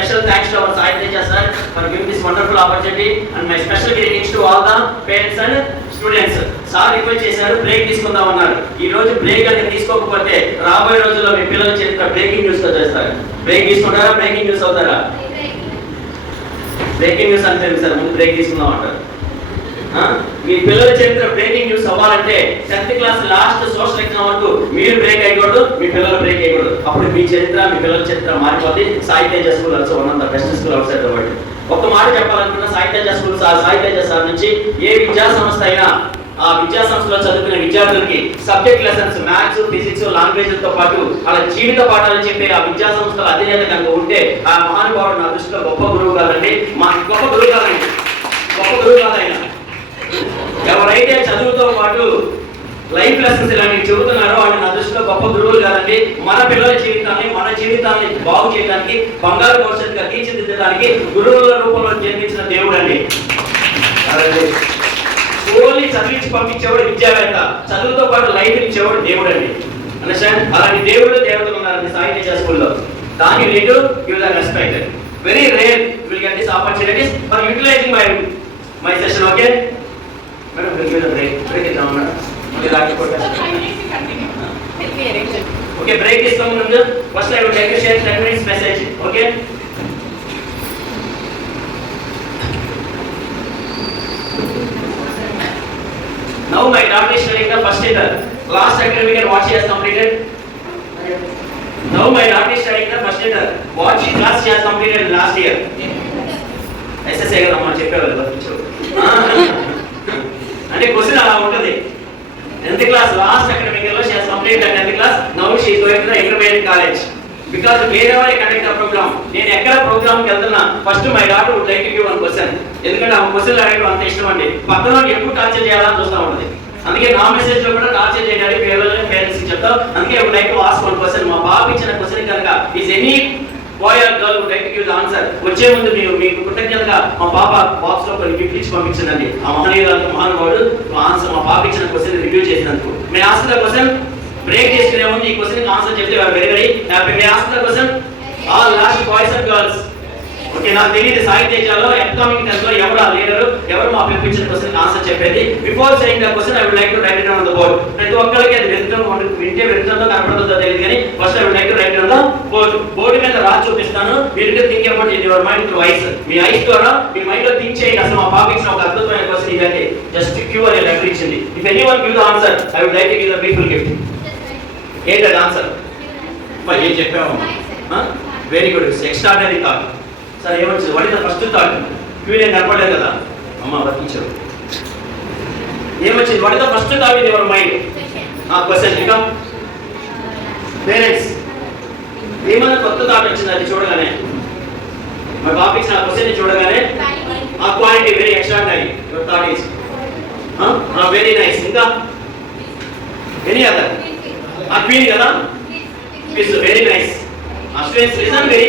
special thanks to our Sai Teja sir for giving this wonderful opportunity, and my special greetings to all the parents and students. Sir request చేశారు break తీసుకుందాం అన్నారు. ఈ రోజు break అనేది తీసుకోకపోతే రాబోయే రోజుల్లో మీ పిల్లల చేత బ్రేకింగ్ న్యూస్ తో చేస్తారు. బ్రేక్ తీసుకుంటారా? బ్రేకింగ్ న్యూస్ అవుతారా? బ్రేకింగ్ న్యూస్ అంటే సార్ ముందు బ్రేక్ తీసుకుందాం అంటారు. మీ పిల్లల చరిత్ర బ్రేకింగ్ న్యూస్ అవ్వాలంటే 10th class last social exam వరకు మీరు బ్రేక్ అయ్యకూడదు, మీ పిల్లలు బ్రేక్ అయ్యకూడదు. అప్పుడు మీ చరిత్ర, మీ పిల్లల చరిత్ర మారిపోతుంది. Sai Teja school also one of the best school out side the world. ఒక్క మాట చెప్పాలనుకున్న సాయి తేజ స్కూల్ సాయి తేజ సార్ నుంచి ఏ విద్యా సంస్థ అయినా ఆ విద్యా సంస్థలో చదువుకునే విద్యార్థులకి సబ్జెక్ట్ లెసన్స్ మ్యాథ్స్, ఫిజిక్స్, లాంగ్వేజ్లతో పాటు అలా జీవిత పాఠాలు చెప్పే ఆ విద్యా సంస్థల అధినేత కనుక ఉంటే ఆ మహానుభావుడు నా దృష్టిలో గొప్ప గురువు కాదండి. గొప్ప గురువు కాదండి, గొప్ప గురువు కాదైనా. ఎవరైతే చదువుతో పాటు లైఫ్ లెసన్స్ ఇలాంటివి చెబుతున్నారో వాళ్ళు నా దృష్టిలో గొప్ప గురువులు కాదండి. మన పిల్లల జీవితాన్ని, మన జీవితాన్ని బాగు చేయడానికి, బంగారు భవిష్యత్తుగా తీర్చిదిద్దడానికి గురువుల రూపంలో జన్మించిన దేవుడు అండి. ఓన్లీ చదివించి పంపించేవాడు విద్యావేత్త, చదువుతో పాటు లైఫ్ ఇచ్చేవాడు దేవుడు అండి. అండర్స్టాండ్? అలాంటి దేవుడు దేవతలు ఉన్నారండి సాయి తేజ స్కూల్లో. దాన్ని we need to give the respect. Very rare you will get this opportunities for utilizing my session. Okay madam, we'll give the break it down madam. Okay, break is coming on. First I would like to share 10 minutes message. Okay, now my daughter is studying the first year. Last academic year what she has completed? Now my daughter is studying the first year. What class she has completed last year? SSA ga amma cheppavaru batichu. అంటే question అలా ఉంటుంది. 10th class last academic year she has completed the 10th class. Now she is going to the intermediate college. Because wherever I conduct a program, నేను ఎక్కడ programme కి వెళ్తున్నా first my daughter would like to give one question. ఎందుకంటే ఆ question అడగడం అంత ఇష్టం అండి. పక్కన ఎప్పుడు టార్చర్ చేయాలని చూస్తూ ఉంటుంది. అందుకే నా మెసేజ్ లో కూడా టార్చర్ చేయడానికి పేరెంట్స్ కి చెప్తాం. అందుకే would like to ask one question. మా బాబు ఇచ్చిన క్వశ్చన్ కనుక is any boy or girl would like to give the answer. వచ్చే ముందు మీకు కృతజ్ఞతగా మా పాప బాక్స్ లో కొన్ని గిఫ్ట్ ఇచ్చి పంపించండి. ఆ మహనీయురాలు మహానుభావుడు ఆన్సర్ మా పాప ఇచ్చిన క్వశ్చన్ రివ్యూ చేసినందుకు. May ask the question. Break చేసుకునే ముందు ఈ క్వశ్చన్ కి ఆన్సర్ చెప్తే వారు very happy. May ask the question. All last boys and girls. Okay, నాకు తెలియదు సాయి తేజలో అప్కమింగ్ టెస్ట్ లో ఎవరు ఆ లీడర్, ఎవరు మా పంపించిన క్వశ్చన్ ఆన్సర్ చెప్పేది. Before saying the question I would like to write it on the board. ప్రతి ఒక్కరికి అది వింటుందో కనపడుతుందో తెలియదు కానీ first I would like to write it on the board. Board మీద రాసి చూపిస్తాను. మీరు think about in your mind through eyes. మీ ఐస్ ద్వారా మీ మైండ్ లో థింక్ చేయండి. అసలు మా పాప ఇచ్చిన ఒక అద్భుతమైన క్వశ్చన్ ఇదండి. జస్ట్ క్యూ అనే లెటర్ ఇచ్చింది. If anyone give the answer I would like to give the beautiful gift. ఏంటది ఆన్సర్? మరి ఏం చెప్పాము? Very good, extraordinary thought. Sir ఏమొచ్చింది? What is the first thought? Q నేను కనపడలేదు కదా అమ్మ వర్తించారు. ఏమొచ్చింది? What is the first thought in your mind? Question become parents. ఏమన్నా కొత్త థాట్ వచ్చింది అది చూడగానే? మా బాబు ఇచ్చిన ఆ క్వశ్చన్ చూడగానే ఆ quality very extraordinary. Your thought is very nice. ఇంకా ఎనీ అదర్? ఆ క్వీన్ కదా, ఇట్స్ వెరీ నైస్. ఆ students listen very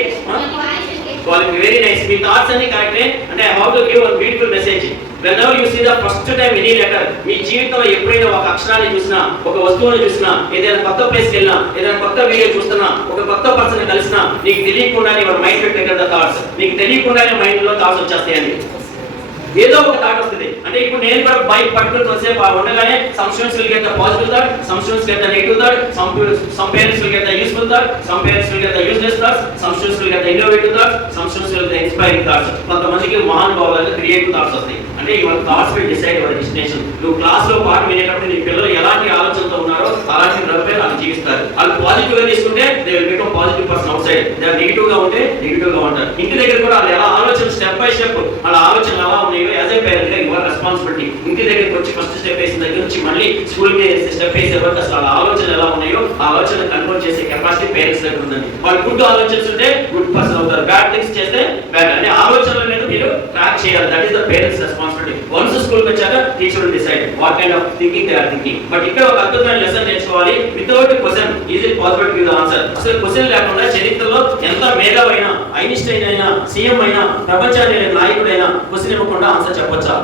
quality very nice. మీ థాట్స్ అన్ని కరెక్టే. అంటే I have to give one beautiful message. whenever you see the first time any letter, మీ జీవితంలో ఎప్పుడైనా ఒక అక్షరాన్ని చూసినా, ఒక వస్తువుని చూసినా, ఏదైనా కొత్త ప్లేస్కి వెళ్ళినా, ఏదైనా కొత్త వీడియో చూస్తున్నా, ఒక కొత్త పర్సన్ కలిసినా, నీకు తెలియకుండానే యువర్ మైండ్ లో ట్రిగర్ ద థాట్స్. నీకు తెలియకుండానే మైండ్ లో థాట్స్ వచ్చేస్తాయండి. ఏదో ఒక థాట్ వస్తుంది. అంటే ఇప్పుడు నేను కూడా బైక్ పట్టుకుని వచ్చేపు ఉండగానే some students will get the positive thought, some students get the negative thought, some parents will get the useful thought, some parents will get the useless thoughts, some students will get the innovative thoughts, some students will get the inspiring thoughts. కొంతమందికి మహానుభావులుగా creative thoughts వస్తాయి. అంటే your thoughts will decide your destination. నువ్వు class లో పాటు వినేటప్పుడు నీ పిల్లలు ఎలాంటి ఆలోచనతో ఉన్నారో అలాంటి రూపే వాళ్ళు జీవిస్తారు. వాళ్ళు పాజిటివ్ గా తీసుకుంటే they will become positive person out side. They negative గా ఉంటే నెగిటివ్ గా ఉంటారు. ఇంటి దగ్గర కూడా వాళ్ళు ఎలా ఆలోచన స్టెప్ బై స్టెప్ వాళ్ళ ఆలోచనలు ఎలా ఉన్నాయో యాజ్ ఏ పేరెంట్ గా యువర్ రెస్పాన్సిబిలిటీ. ఇంటి దగ్గరికి వచ్చి ఫస్ట్ స్టెప్ వేసిన దగ్గర నుంచి మళ్ళీ స్కూల్ కి స్టెప్ వేసే వరకు అసలు వాళ్ళ ఆలోచనలు ఎలా ఉన్నాయో ఆ ఆలోచన కంట్రోల్ చేసే కెపాసిటీ పేరెంట్స్ దగ్గర ఉందండి. వాళ్ళు గుడ్ ఆలోచనలు ఉంటే గుడ్ పర్సన్ అవుతారు, బ్యాడ్ థింగ్స్ చేస్తే బ్యాడ్. అంటే ఆలోచనలు అనేది మీరు ట్రాక్ చేయాలి. That is the parents responsibility. Once school వచ్చాక teacher will decide what kind of thinking they are thinking. But ఇక్కడ ఒక అద్భుతమైన లెసన్ నేర్చుకోవాలి. Without question is it possible to give the answer. అసలు క్వశ్చన్ లేకుండా చరిత్రలో ఎంత మేధావైనా, ఐన్స్టైన్ అయినా, సీఎం అయినా, ప్రపంచాన్ని నాయకుడైనా క్వశ్చన్ ఇవ్వకుండా ఆన్సర్ చెప్పొచ్చా?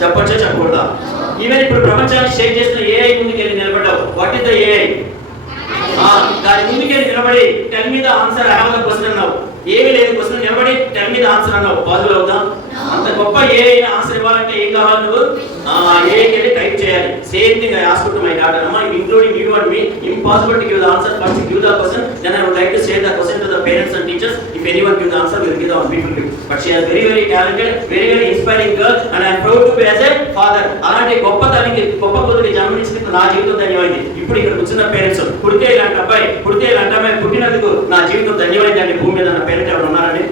చెప్పకూడదా? ఈవెన్ ఇప్పుడు ప్రపంచాన్ని షేక్ చేసిన ఏఐ ముందుకెళ్ళి నిలబడ్డావు. What is the AI? దాని ముందుకెళ్ళి నిలబడి tell me the answer, I have the question అన్నావు. ఏమీ లేదు, క్వశ్చన్ నిలబడి టెల్ మీ ద ఆన్సర్ అన్నావు, పాజిబుల్ అవుతా? అంత గొప్ప ఏ అయినా ఆన్సర్ ఇవ్వాలంటే ఏం కావాలి? నువ్వు ఏకి టైప్ చేయాలి. Same thing I asked to my daughter, అమ్మ including you and me, impossible to give the answer, first give the question, then I would like to share the question to the parents and teachers. If anyone give the answer will give the beautiful gift. But she has very talented, very inspiring girl and I am proud to be as a father. అలాంటి గొప్ప తల్లికి, గొప్ప కూతురికి జన్మనిచ్చినందుకు నా జీవితం ధన్యమైంది. ఇప్పుడు ఇక్కడ కూర్చున్న పేరెంట్స్, పుడితే ఇలాంటి అబ్బాయి, పుడితే ఇలాంటి అమ్మాయి పుట్టినందుకు నా జీవితం ధన్యమైంది అంటే భూమి మీద నా పేరెంట్ ఎవరు ఉన్నారండి?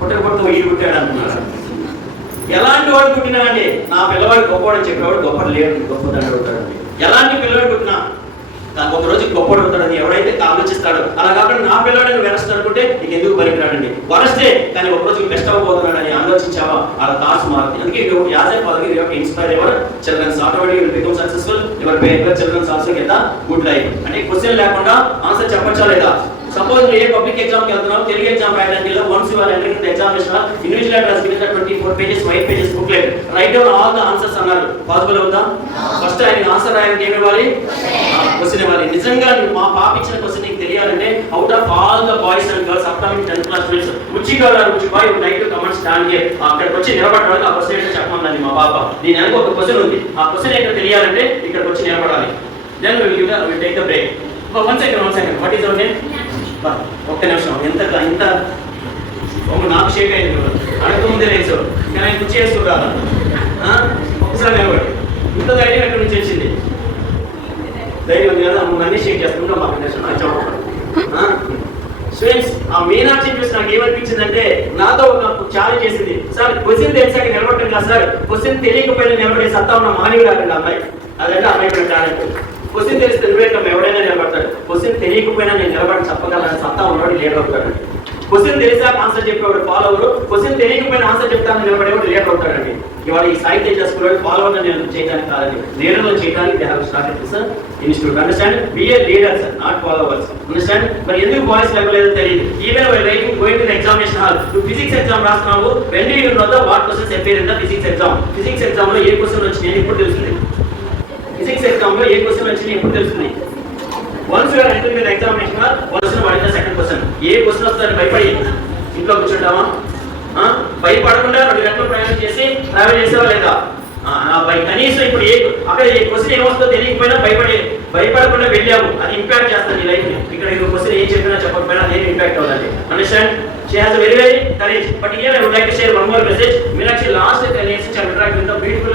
పుట్టకపోతే ఈ పుట్టాడు అంటున్నారు. ఎలాంటి వాడు పుట్టినా అండి, నా పిల్లవాడు గొప్పవాడు చెప్పేవాడు గొప్పడు లేడు, గొప్పదాన్ని అవుతాడండి. ఎలాంటి పిల్లవాడు పుట్టినా ఒక రోజు గొప్పవాడు అవుతాడని ఎవరైతే ఆలోచిస్తాడో, అలా కాకుండా నా పిల్లవాడిని వెరస్ట్ అనుకుంటే నీకు ఎందుకు పనికిరాడండి? వరస్టే కానీ ఒక రోజు బెస్ట్ అవ్వబోతున్నాడని ఆలోచించావా, అలా థాట్స్ మారుతుంది. అందుకే as a father you have to inspire your childrens, automatically will become successful. Your childrens also get the good life. అంటే క్వశ్చన్ లేకుండా ఆన్సర్ చెప్పచ్చా లేదా? సపోజ్ నువ్వు ఏ పబ్లిక్ ఎగ్జామ్ కి వెళ్తున్నావు, తెలుగు ఎగ్జామ్ రాయడానికి once you are entering the examination, invigilator has given the 24 pages white pages booklet, write down all the answers అన్నారు. పాసిబుల్ అవుతా? ఫస్ట్ ఆయన ఆన్సర్ రాయడానికి ఏమి ఇవ్వాలి? క్వశ్చన్ ఇవ్వాలి. నిజంగా మా పాప ఇచ్చిన క్వశ్చన్ నీకు తెలియాలంటే, out of all the boys and girls upcoming 10th class students, which girl or which boy would like to come and stand here? అక్కడికి వచ్చి నిలబడడానికి ఆ క్వశ్చన్ ఏంటో చెప్పమన్నది మా పాప. దీని వెనక ఒక క్వశ్చన్ ఉంది, ఆ క్వశ్చన్ ఏంటో తెలియాలంటే ఇక్కడికి వచ్చి నిలబడాలి. Then will take the break. One second what is your name? ఒక్క నిమిషం. ఇంత నాకు షేక్ అయింది, అడగకముందే లేదు కానీ ఆయన కుర్చీ వేసుకుంటారా? ఒకసారి నిలబడి ఇంత ధైర్యం ఎక్కడి నుంచి వచ్చింది? ధైర్యం ఉంది కదా, అన్నీ షేక్ చేసుకుంటాం. స్టూడెంట్స్, ఆ మీనాక్షి చూసి నాకు ఏమనిపించిందంటే, నాతో నాకు ఛాలెంజ్ చేసింది. సార్ క్వశ్చన్ తెలిసాక నిలబడటం కాదు సార్, క్వశ్చన్ తెలియకపోయినా నిలబడే సత్తా ఉన్న మహనీయుడు అక్కడ అమ్మాయి. అదంటే అమ్మాయి కూడా టాలెంట్. క్వశ్చన్ తెలిస్తే నువ్వేకం ఎవడైనా నిలబడతాడు, క్వశ్చన్ తెలియకపోయినా నేను నిలబడి చెప్పగలను సత్తా ఉన్నవాడు లీడర్ అవుతాడు. క్వశ్చన్ తెలిసాక ఆన్సర్ చెప్పేవాడు ఫాలోవర్, క్వశ్చన్ తెలియకపోయినా ఆన్సర్ చెప్తాను నిలబడేవాడు లీడర్ అవుతాడండి. ఇవాళ ఈ సాయి తేజ స్కూల్ ఫాలోవర్ నేను చేయడానికి కాదండి, లీడర్లో చేయడానికి they have started this institute. Understand? Be a leaders not followers. Understand? మరి ఎందుకు బాయ్స్ లెవెల్ ఏదో తెలియదు. Even why writing going to the examination hall, నువ్వు ఫిజిక్స్ ఎగ్జామ్ రాస్తున్నావు, when you know the what questions appear in the physics exam. Physics exam లో ఏ question వచ్చినాయి ఎప్పుడు తెలుస్తుంది? ఫిజిక్స్ ఎగ్జామ్ లో ఏ క్వశ్చన్ వచ్చినాయి ఎప్పుడు తెలుస్తుంది? Once you are entering the examination hall, question what is the second question? ఏ క్వశ్చన్ వస్తుందని భయపడి ఇంట్లో కూర్చుంటామా? భయపడకుండా 2 గంటలు ప్రయాణం చేసి ట్రావెల్ చేసేవా లేదా? కనీసం ఇప్పుడు అక్కడ ఏ క్వశ్చన్ ఏమొస్తుందో తెలియకపోయినా భయపడకుండా వెళ్ళాము, అది ఇంపాక్ట్ చేస్తుంది నీ లైఫ్ ని. ఇక్కడ ఈ క్వశ్చన్ ఏం చెప్పినా చెప్పకపోయినా అదే ఇంపాక్ట్ అవుతుంది. Understand? She has a very courage. But here I would like to share one more message. Meenakshi last 10 years she has interacted with the beautiful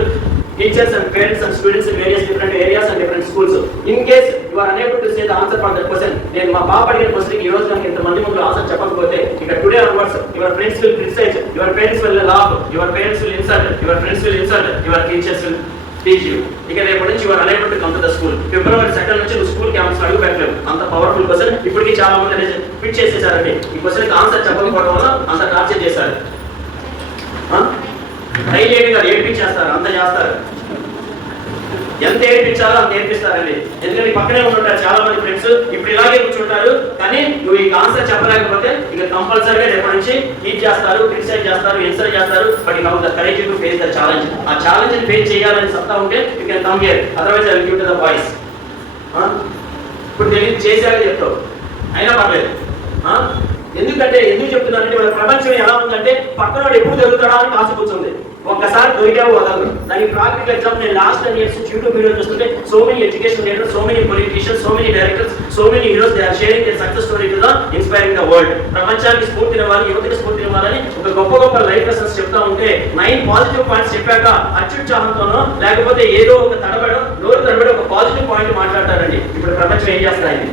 teachers and parents and students in various different areas and different schools. In case you are unable to say the answer for that question, నేను మా పాప అడిగిన question ఈ రోజు కనుక ఇంతమంది ముందు answer చెప్పకపోతే, ఇక్కడ today onwards your friends will criticise, your parents will laugh, your parents will insult, your friends will insult, your teachers will teach you. ఇక రేపటి నుంచి your unable to come to the school. February 2nd నుంచి నువ్వు school campus అడుగు పెట్టలేవు. అంత powerful question ఇప్పటికీ చాలా మంది ఫిట్ చేసేసారండి. ఈ క్వశ్చన్కి ఆన్సర్ చెప్పకపోవడం వల్ల అంత టార్చర్ చేశారు. ట్రై చేయడం కాదు, ఏడిపించేస్తారు, అంత చేస్తారు. ఎంత ఏడిపించాలో అంత ఏడిపిస్తారండి. ఎందుకంటే పక్కనే ఉంటుంటారు చాలా మంది ఫ్రెండ్స్, ఇప్పుడు ఇలాగే కూర్చుంటారు. కానీ నువ్వు ఈ ఆన్సర్ చెప్పలేకపోతే ఇక కంపల్సరీగా రేపటి నుంచి టీచ్ చేస్తారు, క్రిటిసైజ్ చేస్తారు, ఇన్సల్ట్ చేస్తారు. But you have the courage to face the challenge. ఆ ఛాలెంజ్ ని ఫేస్ చేయాలని సత్తా ఉంటే you can come here, otherwise I will give to the boys. ఇప్పుడు తెలియదు చేశాక చెప్తావు అయినా పర్లేదు. ఎందుకంటే ఎందుకు చెప్తున్నానంటే వాళ్ళ ప్రపంచం ఎలా ఉందంటే పక్కన ఎప్పుడు జరుగుతాడా అని ఆశ కూర్చుంది. ఒక్కసారి దొరికావు వదలరు. దానికి ప్రాక్టికల్ ఎగ్జామ్ నేను లాస్ట్ 10 years యూట్యూబ్ వీడియో చూస్తుంటే so many education leaders, so many politicians, so many directors, so many heroes they are sharing their success story to the inspiring the world. ప్రపంచానికి స్ఫూర్తినివ్వాలి, యువతకి స్ఫూర్తినివ్వాలని ఒక గొప్ప లైఫ్ లెసన్స్ చెప్తా ఉంటే 9 positive points చెప్పాక అత్యుత్సాహంతోనో లేకపోతే ఏదో ఒక నోరు తడబడి ఒక పాజిటివ్ పాయింట్ మాట్లాడతారండి. ఇప్పుడు ప్రపంచం ఏం చేస్తారండి?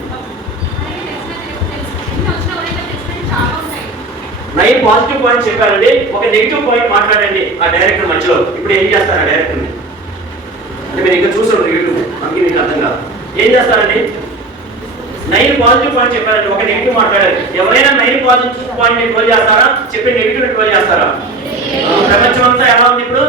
9 పాజిటివ్ పాయింట్స్ చెప్పారండి, ఒక నెగిటివ్ పాయింట్ మాట్లాడండి ఆ డైరెక్టర్ మధ్యలో. ఇప్పుడు ఏం చేస్తారు ఆ డైరెక్టర్ని? అంటే మీరు ఇంకా చూసారు యూట్యూబ్, అందుకే మీకు అర్థం కాదు. ఏం చేస్తారండి? 9 పాజిటివ్ పాయింట్స్ చెప్పారండి, ఒక నెగిటివ్ మాట్లాడారు. ఎవరైనా 9 పాజిటివ్ పాయింట్ ట్వెల్వ్ చేస్తారా? చెప్పి నెగిటివ్ ట్వెల్వ్ చేస్తారా? ప్రపంచం అంతా ఎలా ఉంది ఇప్పుడు?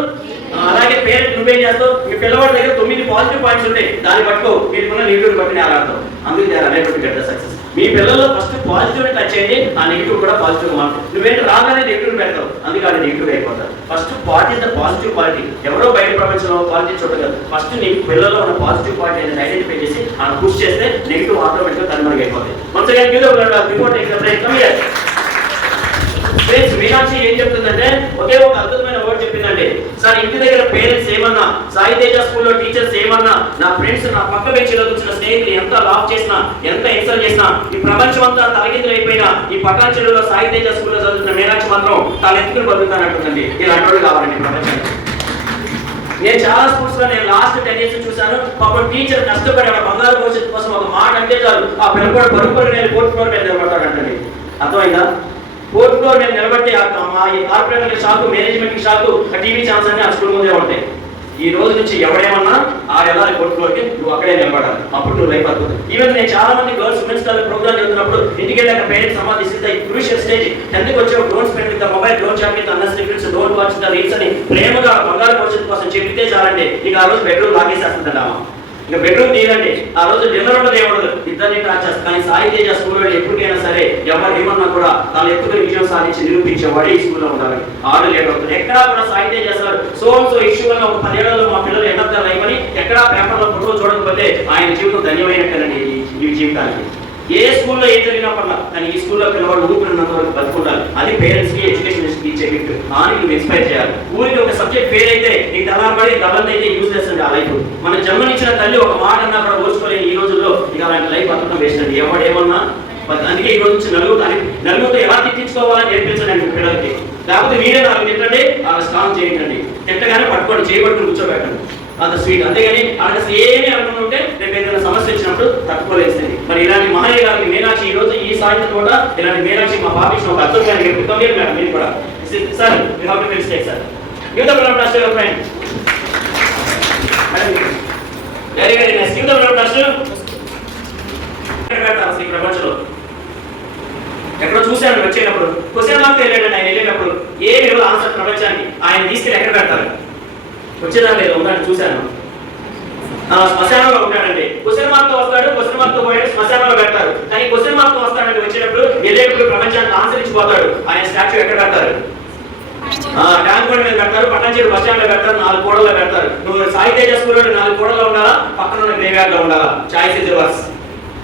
అలాగే పేరెంట్ నువ్వేం చేస్తావు? మీ పిల్లవాడి దగ్గర 9 పాజిటివ్ పాయింట్స్ ఉంటాయి, దాన్ని పట్టుకో, మీరుకున్న నెగిటివ్ బట్టి నేను అలాడతాం. అందుకే they are unable to get the success. మీ పిల్లల్లో ఫస్ట్ పాజిటివ్ టచ్ చేయండి, ఆ నెగిటివ్ కూడా పాజిటివ్ మార్పు. నువ్వేంటి రాగానే నెగిటివ్ పెడతావు, అందుకే అది నెగిటివ్ అయిపోతారు. First party the positive party. ఎవరో బయట ప్రపంచంలో పాజిటివ్ చూడగలరు. ఫస్ట్ నీ పిల్లల్లో ఉన్న పాజిటివ్ పార్టీ అనేది ఐడెంటిఫై చేసి ఆ పుష్ చేస్తే నెగిటివ్ ఆటోమేటిక్గా కనుమరుగు అయిపోతాయి. Once again give the before taking the break come here. Friends Meenakshi ఏం చెప్తుందంటే ఒకే ఒక అద్భుతమైన వర్డ్ చెప్పిందండి. సార్ ఇంటి దగ్గర పేరెంట్స్ ఏమన్నా, సాయి తేజ స్కూల్లో టీచర్స్ ఏమన్నా, నా ఫ్రెండ్స్ నా పక్క బెంచ్లో కూర్చున్న స్నేహితులు ఎంత లాఫ్ చేసినా, ఎంత ఇన్సల్ట్ చేసినా, ఈ ప్రపంచం అంతా తలకిందులు అయిపోయినా ఈ పటాన్చెరువులో సాయి తేజ స్కూల్లో చదువుతున్న మీనాక్షి మాత్రం తాను ఎందుకు బతుకుతానంటుందండి. ఇలాంటి వాళ్ళు కావాలండి ప్రపంచానికి. నేను చాలా స్కూల్స్ లో నేను లాస్ట్ 10 years చూసాను. పాపం టీచర్ కష్టపడి ఆ బంగారు భవిష్యత్తు కోసం ఒక మాట అంటే చాలు ఆ పిల్లలు బరువులు నేను 4th floor మీద నిలబడతాడంటండి. అర్థమైందా? 4th floor మీద నిలబడితే ఈ కార్పొరేటర్ షాకు, మేనేజ్మెంట్ షాకు, టీవీ ఛానల్స్ అన్ని ఆ స్కూల్ ముందే ఉంటాయి. ఈ రోజు నుంచి ఎవడేమన్నా ఎలా 4th floor కి నువ్వు అక్కడే నిలబడాలి. అప్పుడు నువ్వు లైఫ్ అవుతుంది. ఈవెన్ నేను చాలా మంది గర్ల్స్ ఉమెన్స్ కాలేజ్ ప్రోగ్రామ్ చేస్తున్నప్పుడు ఇంటికి వెళ్ళాక పేరెంట్స్ సంబంధించి క్రూషియల్ స్టేజ్ 10th వచ్చే don't spend with the mobile, don't chat with unnecessary friends, don't watch the reels అని ప్రేమగా బంగారు భవిష్యత్తు కోసం చెప్పితే చాలండి. ఇక ఆ రోజు బెడ్రూమ్ లాగేసేస్తుందండి అమ్మ. ఇక బెడ్రూమ్ తీయండి. ఆ రోజు డిన్నర్ ఉండదు, ఏమడదు, ఇద్దరిని టార్చ్ చేస్తారు. కానీ సాయి తేజ స్కూల్లో ఎప్పటికైనా సరే ఎవరు ఏమన్నా కూడా తాను ఎత్తుకుని విజయం సాధించి నిరూపించేవాడు ఈ స్కూల్లో ఉండాలి. ఆర్డర్ లేట్ అవుతుంది. ఎక్కడా కూడా Sai Teja sir so issue వల్ల ఒక 10 ఏళ్లలో మా పిల్లలు ఎండతారు లైఫ్ అని ఎక్కడా పేపర్లో ఫోటో చూడకపోతే ఆయన జీవితం ధన్యమైనట్టేనండి ఈ జీవితానికి. ఏ స్కూల్లో ఏం జరిగినప్పటిలా కానీ ఈ స్కూల్లో పిల్లవాడు ఊపిరినంత వరకు బతుకుంటారు. అది పేరెంట్స్ కి ఎడ్యుకేషన్ ఇచ్చే గిఫ్ట్. కానీ నువ్వు ఇన్స్పైర్ చేయాలి. ఊరికి ఒక సబ్జెక్ట్ ఫెయిల్ అయితే నీకు తలాపడి డబల్ అయితే యూజ్లెస్ అండి ఆ లైఫ్. మన జన్మనిచ్చిన తల్లి ఒక మాట అన్నా కూడా ఓర్చుకోలేని ఈ రోజుల్లో ఇక అలాంటి లైఫ్ బతకడం వేస్ట్ అండి. ఎవడేమన్నా అందుకే ఈ రోజు నుంచి నలుగురితో ఎలా తిట్టించుకోవాలని నేర్పించండి పిల్లలకి. లేకపోతే మీరే నాకు తిట్టండి, అలా స్ట్రాంగ్ చేయండి. తిట్టగానే పట్టుకోండి, చేయబట్టుకుని కూర్చోబెట్టండి. అంత స్వీట్. అంతేగాని అక్కడ అసలు ఏమీ అనుకుంటుంటే రేపు ఏదైనా సమస్య వచ్చినప్పుడు తట్టుకోలేస్తుంది. మరి ఇలాంటి మహానీయురాలకి మీనాక్షి ఈ రోజు ఈ సాయంత్రం కూడా ఇలాంటి మీనాక్షి మా బాబు ఒక అద్భుతమైన మేడం మీరు కూడా sir you have to felicitate sir. Give the round of applause to your friend. Very very nice. Give the round of applause. ఈ ప్రపంచంలో ఎక్కడో చూశాను వచ్చేటప్పుడు క్వశ్చన్ మార్క్ వెళ్ళాడండి. ఆయన వెళ్ళేటప్పుడు ఏమి ఆన్సర్ ప్రపంచానికి ఆయన తీసుకెళ్ళి ఎక్కడ పెడతారు వచ్చేదా లేదు ఉందని చూశాను. శ్మశానంలో ఉంటాడండి. క్వశ్చన్ మార్క్ తో వస్తాడు, క్వశ్చన్ మార్క్ తో పోయాడు, శ్మశానంలో పెడతారు. కానీ క్వశ్చన్ మార్క్ తో వస్తాడండి వచ్చేటప్పుడు వెళ్ళేటప్పుడు ప్రపంచానికి ఆన్సర్ ఇచ్చిపోతాడు. ఆయన స్టాచ్యూ ఎక్కడ పెడతారు? ట్యాంక్ బండ్ మీద పెడతారు, పట్టణంచేరు బస్ స్టాండ్ లో పెడతారు, 4 గోడల్లో పెడతారు. నువ్వు సాయి తేజ స్కూల్లో 4 గోడల్లో ఉండాలా, పక్కన ఉన్న గ్రేవ్ యార్డ్ లో ఉండాలా? Choice is yours.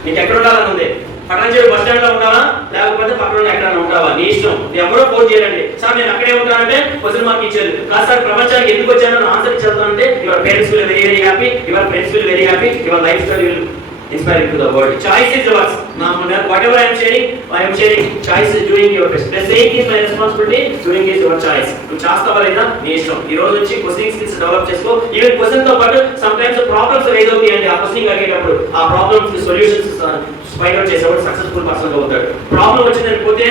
నీకు ఎక్కడ ఉండాలని ఉంది? పట్టణంచేరు బస్ స్టాండ్ లో ఉండాలా లేకపోతే పక్కన ఎక్కడైనా ఉంటావా? నీ ఇష్టం. ఎవరో ఫోన్ చేయాలండి. సార్ నేను అక్కడే ఉంటానంటే క్వశ్చన్ మార్క్ ఇచ్చారు. కాదు సార్ ప్రపంచానికి ఎందుకు వచ్చానో ఆన్సర్ ఇచ్చేస్తానంటే your parents will very very happy, your friends will very happy, your life style will inspiring to the world. Choice is yours. Now whatever I am sharing, choice is doing your best. Saying is my responsibility, doing is your choice. నువ్వు చేస్తావా లేదా నీ ఇష్టం. ఈ రోజు నుంచి questioning skills develop చేసుకో. Even question తో పాటు సమ్ టైమ్స్ ప్రాబ్లమ్స్ రైజ్ అవుతాయండి. ఆ క్వశ్చనింగ్ అడిగేటప్పుడు ఆ ప్రాబ్లమ్స్ కి సొల్యూషన్స్ ఫైండ్ అవుట్ చేసేవాడు సక్సెస్ఫుల్ పర్సన్ గా అవుతాడు. ప్రాబ్లం వచ్చిందని పోతే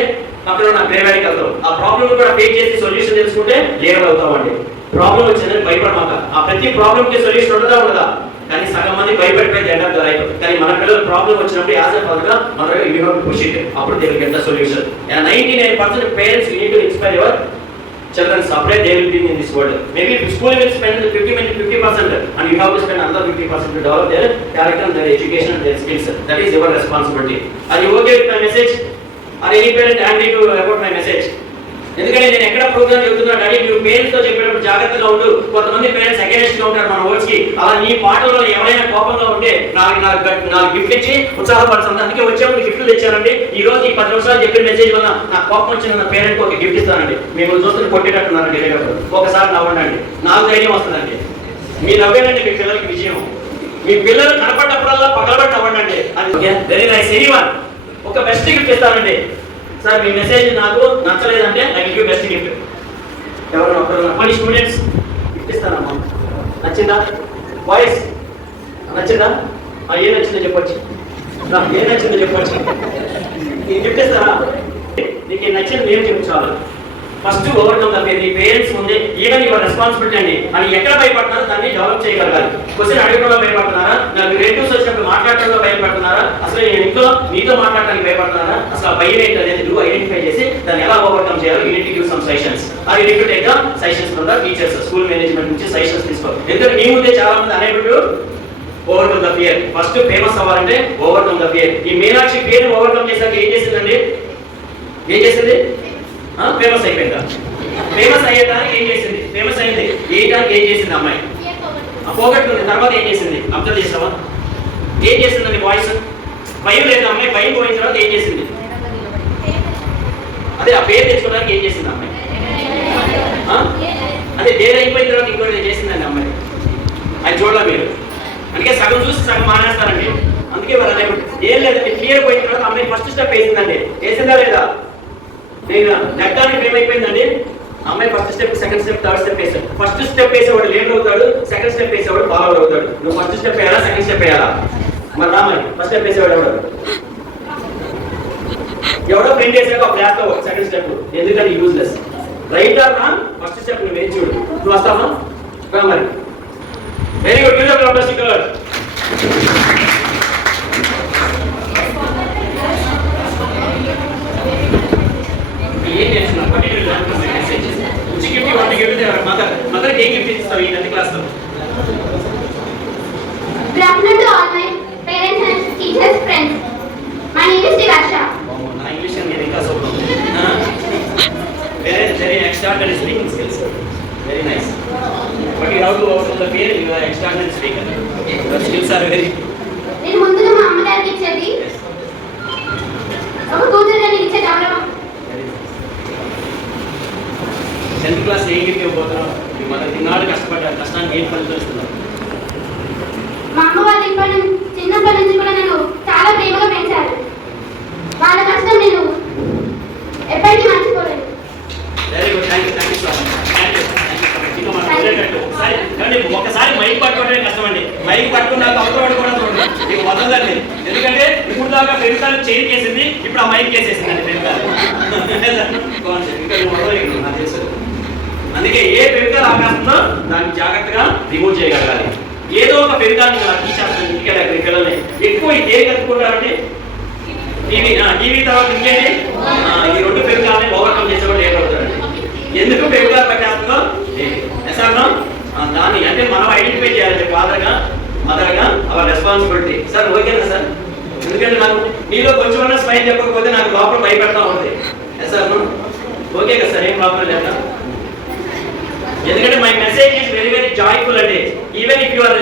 పక్కన నా గ్రేవాడికి వెళ్తాం. ఆ ప్రాబ్లమ్ కూడా ఫేస్ చేసి సొల్యూషన్ తెలుసుకుంటే లీడర్ అవుతామండి. ప్రాబ్లం వచ్చిందని భయపడమాక. ఆ ప్రతి ప్రాబ్లమ్ కి సొల్యూషన్ ఉండదా? కానీ సగం మంది భయపడిపోయి ఎండ్ ఆఫ్ ద లైఫ్. కానీ మన పిల్లలు ప్రాబ్లం వచ్చినప్పుడు యాజ్ ఎ ఫాదర్ గా మనం you have to push it. అప్పుడు they will get the solution. 99% parents need to inspire your children. Separate they will be in this world. Maybe school will spend 50% and you have to spend another 50% to develop their character, their education and their skills. That is your responsibility. Are you okay with my message? Are any parent angry to about my message? ఎందుకంటే నేను ఎక్కడ programme చెబుతున్నా daddy నువ్వు parents తో చెప్పేటప్పుడు జాగ్రత్తగా ఉండు. కొంతమంది పేరెంట్స్ అగైనెస్ట్ గా ఉంటారు మన వర్డ్స్ కి. అలా నీ పాటల్లో ఎవరైనా కోపంగా ఉంటే నాకు గిఫ్ట్ ఇచ్చి ఉత్సాహపడుతుంది. అందుకే వచ్చేప్పుడు గిఫ్ట్లు తెచ్చానండి. ఈ రోజు ఈ 10 నిమిషాలు చెప్పిన మెసేజ్ వల్ల నాకు కోపం వచ్చిన నా పేరెంట్ ఒక గిఫ్ట్ ఇస్తానండి. మేము చూస్తున్న కొట్టేటట్టున్నారండి. వెళ్ళేటప్పుడు ఒకసారి నవ్వండి, నాకు ధైర్యం వస్తుందండి. మీ నవ్వేనండి మీ పిల్లలకి విజయం. మీ పిల్లలు కనపడ్డప్పుడల్లా పగలబట్టి నవ్వండి. అది వెరీ నైస్. ఎనీవన్ ఒక బెస్ట్ గిఫ్ట్ ఇస్తానండి. సార్ మీ మెసేజ్ నాకు నచ్చలేదంటే I give you best gift. ఎవరైనా ఒకరు మన స్టూడెంట్స్ గిఫ్ట్ ఇస్తానమ్మా. నచ్చిందా? వాయిస్ నచ్చిందా? ఏం నచ్చిందో చెప్పొచ్చు. ఏం నచ్చిందో చెప్పొచ్చు. గిఫ్ట్ ఇస్తారా? నీకు నచ్చింది ఏం చెప్పు చాలు. First overcome the fear. నీ పేరెంట్స్ ముందే ఈవెన్ యువర్ రెస్పాన్సిబిలిటీ అండి. అని ఎక్కడ భయపడుతున్నారో దాన్ని డెవలప్ చేయగలగాలి. క్వశ్చన్ అడగడంలో భయపడుతున్నారా? నాకు రిలేటివ్స్ వచ్చినప్పుడు మాట్లాడటంలో భయపడుతున్నారా? అసలు నేను ఇంట్లో మీతో మాట్లాడటానికి భయపడుతున్నారా? అసలు భయం ఏంటి అనేది నువ్వు ఐడెంటిఫై చేసి దాన్ని ఎలా ఓవర్కమ్ చేయాలో you need to give some suggestions. Or you need to take the suggestions from the teachers, school management నుంచి సజెషన్స్ తీసుకో. ఎందుకంటే నీ ముందే చాలా మంది unable to overcome the fear. First famous అవ్వాలంటే ఓవర్కమ్ ద ఫియర్. ఈ మీనాక్షి ఫియర్ ఓవర్కమ్ చేశాక ఏం చేసిందండి? ఏం చేసింది? ఫేమస్ అయిపోయిందా? ఫేమస్ అయ్యేదానికి ఏం చేసింది? ఫేమస్ అయింది ఏయడానికి ఏం చేసింది అమ్మాయి? పోగొట్టుకుంది. తర్వాత ఏం చేసింది? అబ్జర్వ్ చేసావా? ఏం చేసిందండి? వాయిస్ భయం లేదు అమ్మాయి. భయం పోయిన తర్వాత ఏం చేసింది? అదే ఆ పేరు తెచ్చుకోవడానికి ఏం చేసింది అమ్మాయి? అదే డేర్ అయిపోయిన తర్వాత ఇంకోటి చేసిందండి అమ్మాయి. అది చూడాల మీరు. అందుకే సగం చూసి సగం మానేస్తారండి. అందుకే వాళ్ళు ఏం లేదండి, క్లియర్ పోయిన తర్వాత అమ్మాయి ఫస్ట్ స్టెప్ వేసిందండి. వేసిందా లేదా? నేను నెట్టానికి ఏమైపోయిందండి, అమ్మాయి first step, second step, third step వేసాడు. ఫస్ట్ స్టెప్ వేసేవాడు లీడర్ అవుతాడు, సెకండ్ స్టెప్ వేసేవాడు ఫాలోవర్ అవుతాడు. నువ్వు ఫస్ట్ స్టెప్ వేయాలా, సెకండ్ స్టెప్ వేయాలా? మరి రామని ఫస్ట్ స్టెప్ వేసేవాడు ఎవడో ఫ్రెండ్ వేసాక ఒక క్లాస్ లో సెకండ్ స్టెప్. ఎందుకంటే useless. Right are wrong, first step నువ్వు వేసి చూడు. నువ్వు వస్తావా? మరి వెరీ గుడ్. ఏం చేస్తున్నావు? మదర్ ఏ గిఫ్ట్ ఇస్తావు ఈ 10th క్లాస్ లో? Good afternoon to all my parents and teachers, friends. My name is Divasha. నా ఇంగ్లీష్ అనేది ఇంకా super. Very extraordinary speaking skills. Very nice. But you have to overcome the fear. You are extraordinary speaker. Your skills are very. నేను ముందుగా మా అమ్మగారికి ఇచ్చేది ఒక కూతురు గారికి ఇచ్చే గౌరవం. 10th క్లాస్ ఏ గిఫ్ట్ ఇవ్వబోతున్నావు? మీ మదర్ తిన్నాడు కష్టపడ్డారు, కష్టానికి ఏం ఫలితం ఇస్తున్నారు? మా అమ్మ వాళ్ళ చిన్నప్పటి నుంచి కూడా నన్ను చాలా ప్రేమగా పెంచారు. వాళ్ళ కష్టం నేను ఎప్పటికీ మర్చిపోలేదు. Very good. Thank you so much. ఒకసారి మైక్ పట్టుకోవడమే కష్టం అండి. మైక్ పట్టుకున్నాక అవతల కూడా చూడండి, మీకు వదలదండి. ఎందుకంటే ఇప్పుడు దాకా పెరుగుతాను చైన్ కేసింది, ఇప్పుడు ఆ మైక్ కేసేసిందండి పెరుగుతాను. అందుకే ఏ పెరుగుతాలు ఆకాశంలో దాన్ని జాగ్రత్తగా రిమూవ్ చేయగలగాలి. ఏదో ఒక పెరుగుతాన్ని తీసేస్తాను. ఇంటికి పిల్లల్ని ఎక్కువ ఏ కట్టుకుంటారంటే టీవీ తర్వాత ఇంకేంటి ఈ 2 పెరుగుతాలని ఓవర్కమ్ చేసేవాళ్ళు ఏమవుతారండి. ఎందుకు పెరుగుతారు పట్టేస్తుందో దాన్ని అంటే మనం ఐడెంటిఫై చేయాలంటే ఫాదర్గా మదర్గా అవర్ రెస్పాన్సిబిలిటీ. సార్ ఓకేనా సార్? ఎందుకంటే నాకు నీలో కొంచెం స్మైల్ చెప్పకపోతే నాకు లోపల భయపెడతా ఉంది. సార్ ఓకే కదా సార్? ఏం ప్రాబ్లం లేదా? ఎందుకంటే my message is very joyful అండి. Even if you are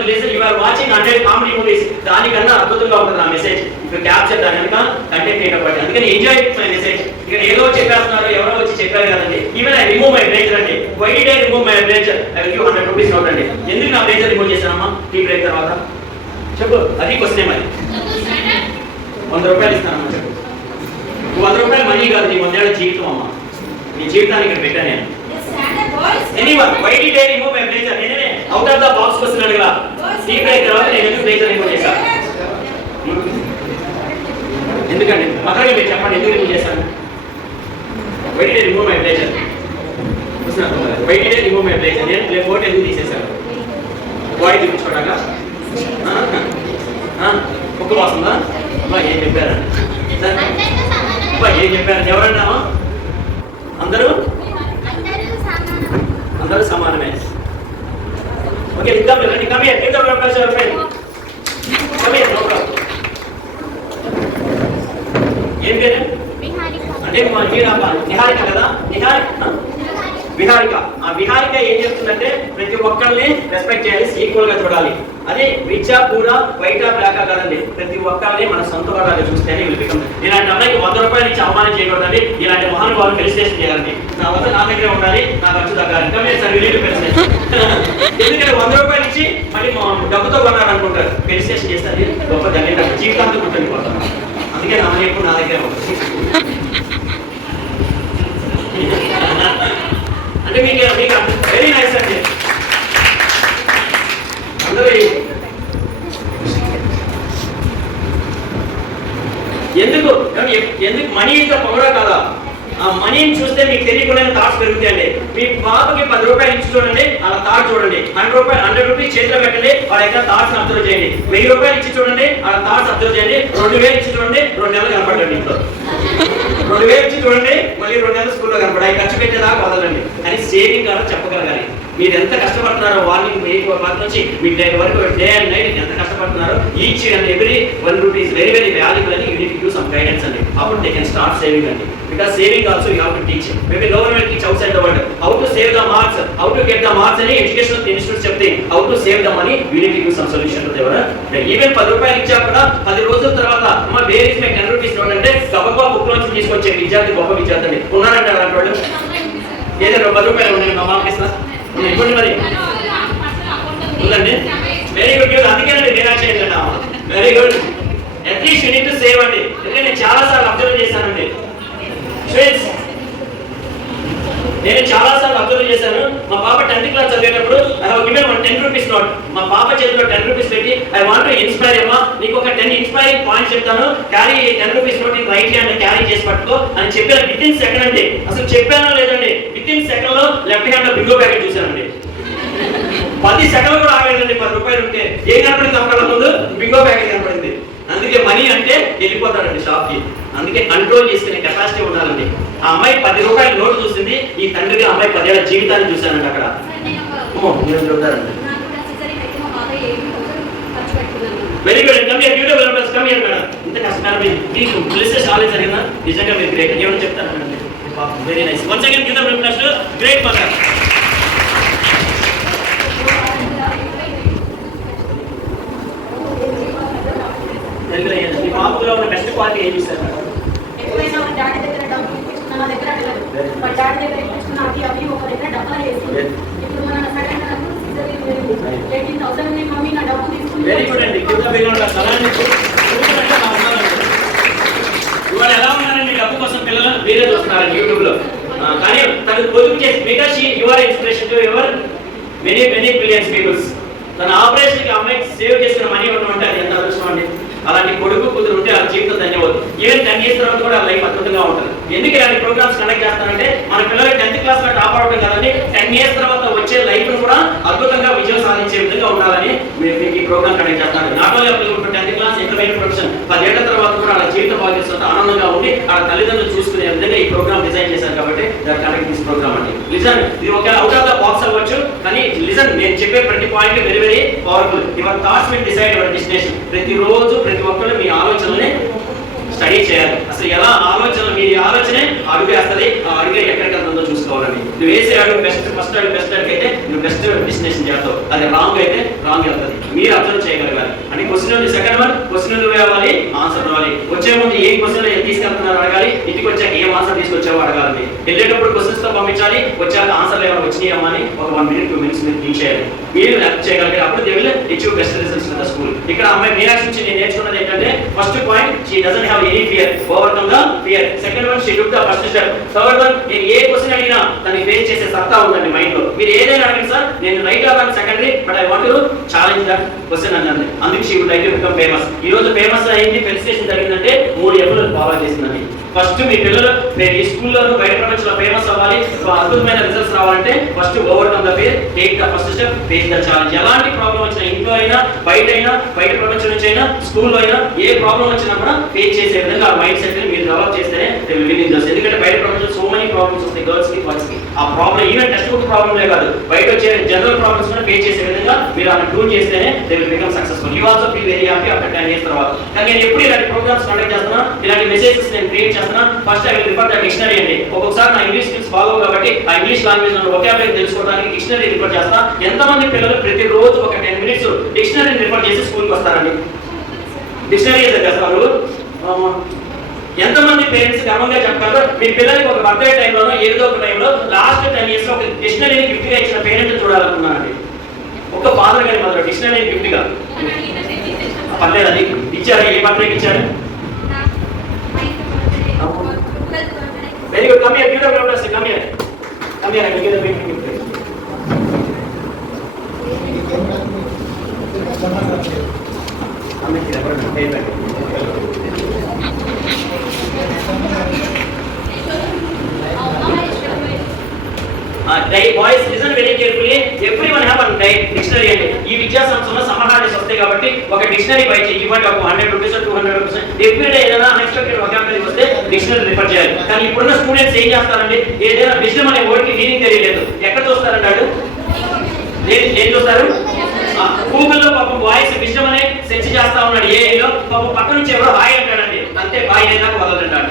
watching 100 comedy movies, దానికన్నా అద్భుతంగా ఉంటుంది ఆ మెసేజ్. ఇప్పుడు క్యాప్చర్ దాని కనుక కంటెంట్ చేయకపోతే, అందుకని ఎంజాయ్ మై మెసేజ్. ఇక్కడ ఏదో చెప్పేస్తున్నారు, ఎవరో వచ్చి చెప్పారు కదండి. Even I remove my blazer అండి. Why did I remove my blazer? I will give 100 rupees note అండి. ఎందుకు నా బ్లేజర్ రిమూవ్ చేశానమ్మా టీ బ్రేక్ తర్వాత? చెప్పు. అది క్వశ్చన్ మరి. 100 రూపాయలు ఇస్తానమ్మా. చెప్పు. 100 రూపాయలు మనీ కాదు, నీ 100 ఏళ్ల జీవితం అమ్మా. నీ జీవితాన్ని ఇక్కడ పెట్టాను నేను. Anyone, why did I remove my blazer? నేనే out of the box question అడగలా. టీ బ్రేక్ తర్వాత నేను ఎందుకు బ్లేజర్ రిమూవ్ చేశాను? ఎందుకండి మదర్గా మీరు చెప్పండి, ఎందుకు రిమూవ్ చేశాను? Why did I remove my blazer? Why did I remove my blazer? నేను కోట్ ఎందుకు తీసేశాను? బాడీ చూపించుకోవడాగా? కుక్క వస్తుందా? అమ్మా ఏం చెప్పారండి? అమ్మా ఏం చెప్పారండి? ఎవరన్నా అందరూ సమానమే. ఓకే, ఇద్దాం రండి. Come here, give the proposal your friend. Come here, no problem. ఏం పేరు? అంటే నిహారిక కదా? విహారిక. ఆ విహారిక ఏం చెప్తుందంటే ప్రతి ఒక్కరిని రెస్పెక్ట్ చేయాలి, ఈక్వల్ గా చూడాలి. అదే రిచా పూరా వైటా బ్లాకా కాదండి, ప్రతి ఒక్కరిని మన సొంత వాళ్ళగా చూస్తేనే విలిపికం. ఇలాంటి అమ్మాయికి 100 రూపాయలు ఇచ్చి అవమానం చేయకూడదండి. ఇలాంటి మహానుభావులు ఫెలిసిటేషన్ చేయాలండి. నా వద్ద నా దగ్గర ఉండాలి, నా ఖర్చు తగ్గాలి. ఎందుకంటే 100 రూపాయలు ఇచ్చి మళ్ళీ డబ్బుతో కొన్నారు అనుకుంటారు. ఫెలిసిటేషన్ చేస్తే గొప్ప ధన్యత, జీవితాంతం గుర్తుండిపోతాం. అందుకే నా ఎప్పుడు నా దగ్గర ఉంటుంది. అంటే మీకు వెరీ నైస్ అండి. అందరూ ఎందుకు మనీ ఇంత పొగడా కదా? ఆ మనీని చూస్తే మీకు తెలియకుండా థాట్స్ పెరుగుతాయండి. మీ బాబుకి 10 రూపాయలు ఇచ్చి చూడండి, అలా థాట్ చూడండి. 100 రూపీస్ చేతిలో పెట్టండి, వాళ్ళ యొక్క థాట్స్ అబ్జర్వ్ చేయండి. 1000 రూపాయలు ఇచ్చి చూడండి, వాళ్ళ థాట్స్ అబ్జర్వ్ చేయండి. 2000 ఇచ్చి చూడండి, 2 నెలలు కనపడండి ఇంట్లో. 2000 ఇచ్చి చూడండి, మళ్ళీ 2 నెలలు స్కూల్లో కనపడాయి. ఖర్చు పెట్టేదాకా వదలండి. కానీ సేవింగ్ కాదు చెప్పగలగాలి. మీరు ఎంత కష్టపడుతున్నారో మార్నింగ్ 8 నుంచి మిడ్ నైట్ వరకు డే అండ్ నైట్ ఎంత కష్టపడుతున్నారో each and every 1 rupee is very very valuable అని you need to give some guidance అండి. అప్పుడు దే కెన్ స్టార్ట్ సేవింగ్ అండి. Because saving also you have to teach. Maybe no one will teach outside the world. How to save the marks, how to get the marks అని educational institutes చెప్తే how to save the money, you need to give some solution to them. Even 10 రూపాయలు ఇచ్చా కూడా 10 రోజుల తర్వాత అమ్మ where is my 10 rupees note అంటే గబగబా బుక్ నుంచి తీసుకొచ్చే విద్యార్థి గొప్ప విద్యార్థి అండి. ఉన్నారంటే అలాంటి వాళ్ళు ఏదో 10 రూపాయలు ఉన్నాయి మా మామకి ఇస్తా ఇవ్వండి మరి ఉందండి. Very good. అందుకేనండి మీనాక్షి ఏంటంటే very good. At least you need to save అండి. ఎందుకంటే నేను చాలా సార్లు అబ్జర్వ్ చేశానండి. నేను చాలా సార్లు అబ్జర్వ్ చేశాను. మా పాప 10th క్లాస్ చదివేటప్పుడు I have given 10 rupees note. మా పాప చేతిలో 10 రూపీస్ పెట్టి ఐ వాంట్ టు ఇన్స్పైర్ అమ్మా, నీకు ఒక 10 ఇన్స్పైరింగ్ పాయింట్స్ చెప్తాను, carry 10 rupees note in right hand carry చేసి పట్టుకో అని చెప్పాను. విత్ ఇన్ సెకండ్ అండి. అసలు చెప్పానో లేదండి, విత్ ఇన్ సెకండ్ లో లెఫ్ట్ హ్యాండ్ లో బింగో ప్యాకెట్ చూశానండి. 10 సెకండ్లు కూడా ఆగలేదండి. 10 రూపాయలు ఉంటే ఏం కనపడింది అక్కడ ముందు? బింగో ప్యాకెట్ కనపడింది. అందుకే మనీ అంటే వెళ్ళిపోతాడండి షాప్ కి. అందుకే కంట్రోల్ చేసుకునే కెపాసిటీ ఉండాలండి. ఆ అమ్మాయి 10 రూపాయల నోటు చూసింది, ఈ తండ్రిగా అమ్మాయి 10 ఏళ్ల జీవితాన్ని చూశానండి అక్కడ. Very good. Come here beautiful members, come here madam. ఇంత కష్టమైన మీకు ప్లేసెస్ ఆలోచన జరిగిందా? నిజంగా మీరు గ్రేట్. ఏమని చెప్తాను madam? Very nice. Once again give the bless great mother. మీ బాబులో ఉన్న బెస్ట్ క్వాలిటీ ఏం చూస్తారు మేడం? ఎప్పుడైనా మా డాడీ దగ్గర డబ్బులు ఇప్పించుకున్నా నా దగ్గర అడగలేదు. మా డాడీ దగ్గర ఇప్పించుకున్న అవి ఒక దగ్గర డబ్బా వేస్తుంది. ఇప్పుడు మన సెకండ్ డబ్బులు 18,000 మమ్మీ నా డబ్బు తీసుకుని. వెరీ గుడ్ అండి. ఇవాళ ఎలా ఉన్నారండి డబ్బు కోసం పిల్లలు వేరే చూస్తున్నారండి యూట్యూబ్ లో. కానీ తను పొదుపు చేసి because your inspiration to your many billions peoples. తన ఆపరేషన్ కి అమ్మాయికి సేవ్ చేసిన మనీ ఉండమంటే అది ఎంత అదృష్టం అండి. అలాంటి కొడుకు కూతురు ఉంటే ఆ జీవితం ధన్యవాదం. ఈవెన్ 10 years తర్వాత కూడా లైఫ్ అద్భుతంగా ఉంటుంది. ఎందుకు ఇలాంటి ప్రోగ్రామ్స్ కండక్ట్ చేస్తానంటే మన పిల్లలకి 10th క్లాస్ లో టాప్ అవడం కదండి, 10 years తర్వాత వచ్చే లైఫ్ కూడా అద్భుతంగా విజయం సాధించే విధంగా ఉండాలని మీకు ఈ ప్రోగ్రామ్ కండక్ట్ చేస్తాను. నాట్ ఓన్లీ అప్పుడు 10th క్లాస్ ఇంటర్మీడియట్ ప్రొఫెషన్ 10 ఏళ్ల తర్వాత కూడా అలా జీవిత భాగ్యత ఆనందంగా ఉండి ఆ తల్లిదండ్రులు చూసుకునే విధంగా ఈ ప్రోగ్రామ్ డిజైన్ చేశారు కాబట్టి కండక్ట్ దిస్ ప్రోగ్రామ్ అండి. లిజన్, ఇది ఒక అవుట్ ఆఫ్ ద బాక్స్ అవ్వచ్చు కానీ లిజన్, నేను చెప్పే ప్రతి point very very powerful. Your thoughts will decide your destination. ప్రతిరోజు ప్రతి ఒక్కరు మీ ఆలోచనల్ని స్టడీ చేయాలి. అసలు ఎలా ఆలోచనలు, మీ ఆలోచనే అడుగు వేస్తుంది. ఆ అడుగు ఎక్కడికి వెళ్తుందో చూసుకోవాలండి. నువ్వు వేసే అడుగు ఫస్ట్ అడుగు అయితే నువ్వు బెస్ట్ డెస్టినేషన్ చేస్తావు. అది రాంగ్ అయితే రాంగ్ వెళ్తుంది. మీరు అబ్జర్వ్ చేయగలగాలి. అంటే క్వశ్చన్ సెకండ్ వన్ క్వశ్చన్ రావాలి, ఆన్సర్ రావాలి. వచ్చే ముందు ఏ క్వశ్చన్ తీసుకెళ్తున్నారు అడగాలి, ఇంటికి వచ్చాక ఏం ఆన్సర్ తీసుకొచ్చావో అడగాలి. వెళ్ళేటప్పుడు క్వశ్చన్స్ తో పంపించాలి, వచ్చాక ఆన్సర్లు ఏమైనా వచ్చినాయమ్మా అని ఒక 1 minute 2 minutes మీరు థింక్ చేయాలి. మీరు హెల్ప్ చేయగలిగారు, అప్పుడు they will achieve best results in the school. ఇక్కడ అమ్మాయి మీనాక్షి నుంచి నేను నేర్చుకున్నది ఏంటంటే first point she doesn't have any fear, overcome the fear. Second one she took the first step. Third one నేను ఏ క్వశ్చన్ అడిగినా దాన్ని ఫేస్ చేసే సత్తా ఉందండి మైండ్ లో. మీరు ఏదైనా అడగండి సార్, నేను right or secondary but I want to challenge that question అన్నది. అందుకే she would like to become famous. ఈ రోజు ఫేమస్ అయింది, ఫెలిసిటేషన్ జరిగిందంటే 3 F'లు ఫాలో చేసిందండి. ఫస్ట్ మీ పిల్లలు ఈ స్కూల్లోనూ బయట ప్రపంచంలో ఫేమస్ అవ్వాలి, అద్భుతమైన రిజల్ట్స్ రావాలంటే first overcome the fear, take the first step, face the challenge. ఎలాంటి ప్రాబ్లం వచ్చినా ఇంట్లో అయినా బయట ప్రపంచం నుంచి అయినా స్కూల్లో అయినా ఏ ప్రాబ్లం వచ్చినా కూడా ఫేస్ చేసే విధంగా ఆ మైండ్ సెట్ ని మీరు డెవలప్ చేస్తేనే they will win in this. ఎందుకంటే బయట ప్రపంచంలో సో మెనీ ప్రాబ్లమ్స్ వస్తాయి గర్ల్స్ కి బాయ్స్ కి. ఆ ప్రాబ్లం ఈవెన్ టెక్స్ట్ బుక్ ప్రాబ్లమే కాదు, బయట వచ్చే జనరల్ ప్రాబ్లమ్స్ కూడా ఫేస్ చేసే విధంగా మీరు ఆ టూల్ చేస్తేనే they will become successful. You also feel very happy after 10 years తర్వాత. కానీ నేను ఎప్పుడు ఇలాంటి ప్రోగ్రామ్స్ కండక్ట్ చేస్తున్నా, ఇలాంటి మెసేజెస్ నేను క్రియేట్ చేస్తున్నా, first I will refer the dictionary అండి. ఒక్కొక్కసారి నా ఇంగ్లీష్ స్కిల్స్ బాగోవు కాబట్టి ఆ ఇంగ్లీష్ లాంగ్వేజ్ లో వొకాబులరీ తెలుసుకోవడానికి డిక్షనరీ రిఫర్ చేస్తా. ఎంతమంది పిల్లలు ప్రతిరోజు ఒక 10 minutes డిక్షనరీని రిఫర్ చేసి స్కూల్కి వస్తారండి? డిక్షనరీ చేస్తారు. ఎంతమంది పేరెంట్స్ గర్వంగా చెప్తారు మీ పిల్లలకి ఒక బర్త్డే టైంలోనో ఏదో ఒక టైంలో లాస్ట్ 10 years ఒక డిక్షనరీని గిఫ్ట్ గా ఇచ్చిన పేరెంట్ చూడాలనుకున్నానండి. ఒక ఫాదర్ గారి మదర్ డిక్షనరీ గిఫ్ట్ గా పర్లేదు, అది ఇచ్చారు. ఏ బర్త్డేకి ఇచ్చారు? Very good. Come here. Beautiful brothers. Come here. Come here. I will give the baby gift. Come here. Hey, back. Boys, listen very carefully. Everyone have a dictionary. ఈ విద్యా సంస్థలో సమాహారాలు వస్తాయి కాబట్టి ఒక డిక్షనరీ బై చేయి. ఇవ్వండి ఒక 100 రూపీస్ 200 రూపీస్. ఎవ్రీడే ఏదైనా అన్ఎక్స్పెక్టెడ్ వొకాబులరీ వస్తే డిక్షనరీ రిఫర్ చేయాలి. కానీ ఇప్పుడున్న స్టూడెంట్స్ ఏం చేస్తారండి, ఏదైనా విషయం అనే వర్డ్ కి మీనింగ్ తెలియలేదు, ఎక్కడ చూస్తారంటాడు ఏం చూస్తారు? గూగుల్లో పాపం వాయిస్ విషయం అనే సెర్చ్ చేస్తా ఉన్నాడు. ఏఐలో పాపం పక్క నుంచి ఎవరో హాయ్ అంటాడండి, అంతే బాయ్ అయినా వదలంటాడు.